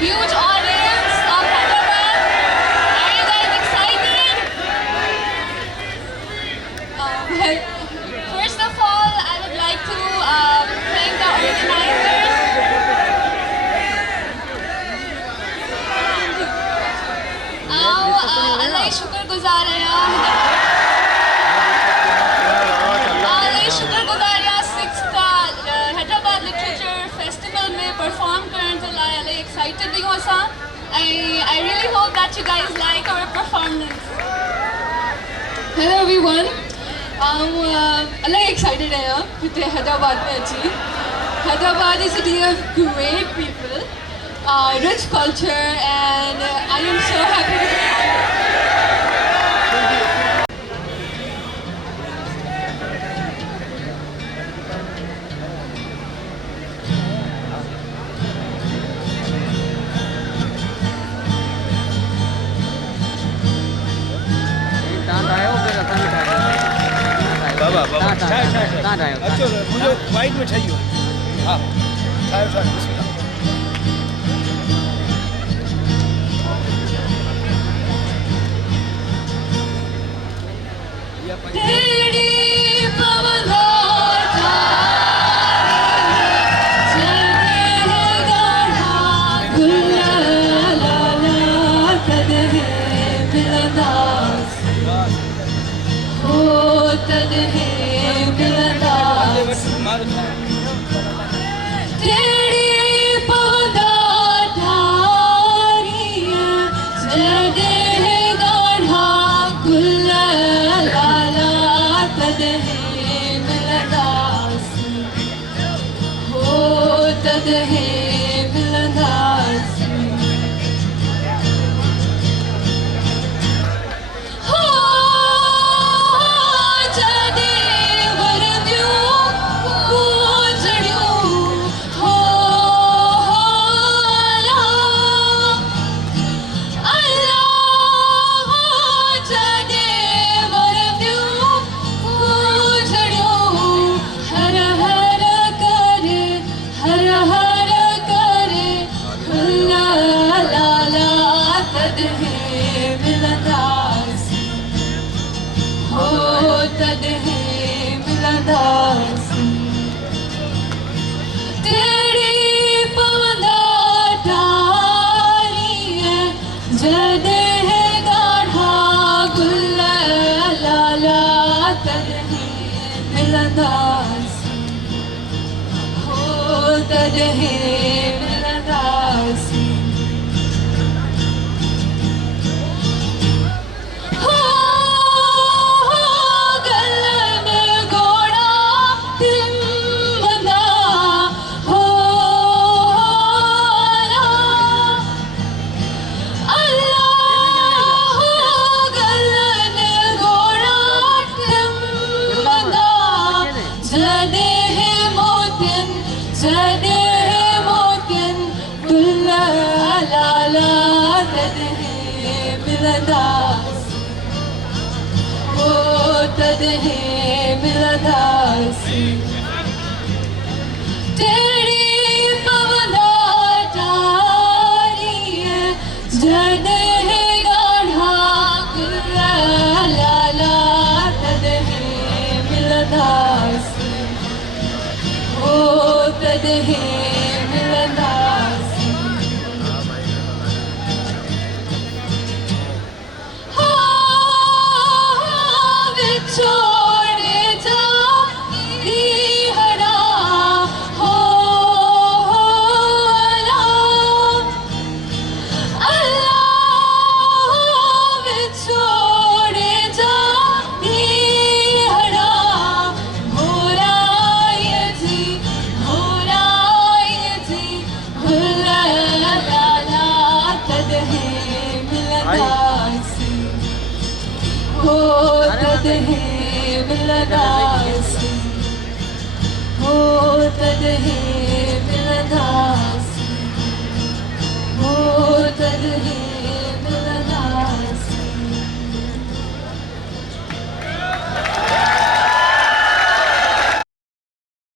huge audience of Hyderabad. Are you guys excited? Well, first of all, I would like to thank the organizers. अल्लाह ही शुक्रगुजार है sixth Hyderabad literature festival में perform करने के लिए अल्लाह excited भी हो सा I really hope that you guys like our performance. Hello everyone. Allah excited है कि हैदराबाद में अच्छी Hyderabad is a city of great people, rich culture, and I am so happy to be here. बाबा चाय अच्छा मुझे वाइट में चाहिए हाँ चाय बिस्मिल्लाह होता है